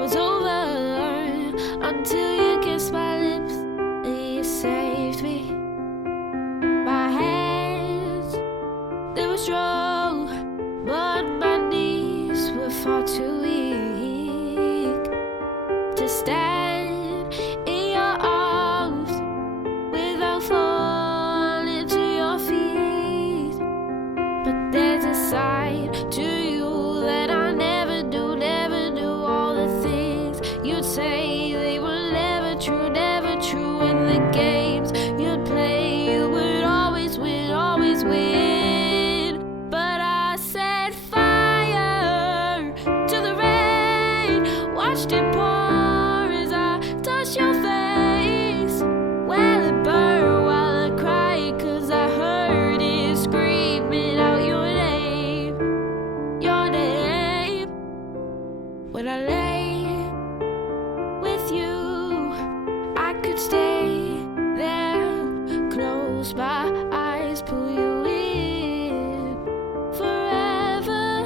was over until you kissed my lips and you saved me. My hands, they were strong, but my knees were far too weak to stand in your arms without falling to your feet. But there's a side to you that I never knew, never knew. All the things you'd say, they were never true, never true. In the games you'd play, you would always win, always win. But I set fire to the rain, watched it pour as I touched your face. Well, it burned while I cried, 'cause I heard it screaming out your name, your name. When I lay with you, I could stay there, close my eyes, pull you in forever.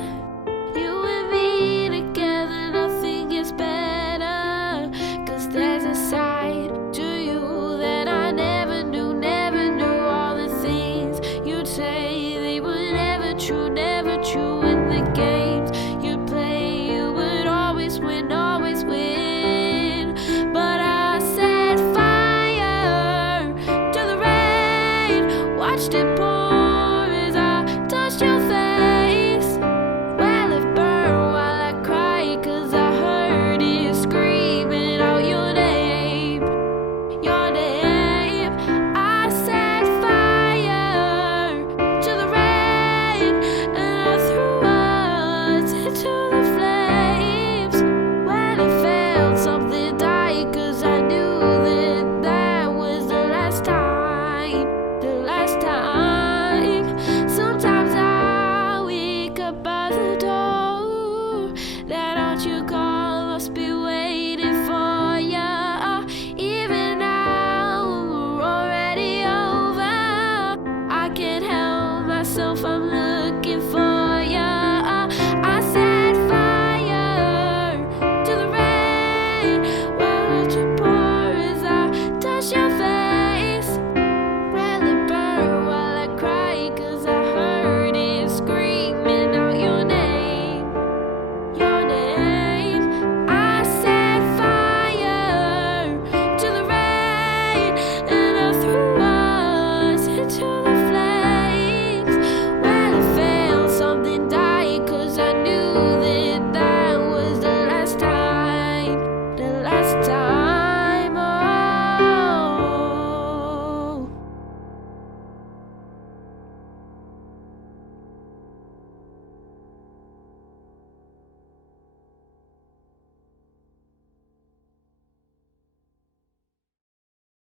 You and me together, nothing gets better. 'Cause there's a side to you that I never knew, never knew. All the things you'd say, they were never true, never true. In the games you'd play, you would always win, always win. But I set fire to the rain, watched it pour as I touched your face. Well, it burned while I cried, 'cause I heard it screaming out your name, your name. I set fire to the rain, and I threw us into the flames. When it felt something die, 'cause I knew that that was the last time, the last time. Sometimes I wake up by the door, that aren't you call must be waiting for ya. Even now we're already over, I can't help myself, I'm looking for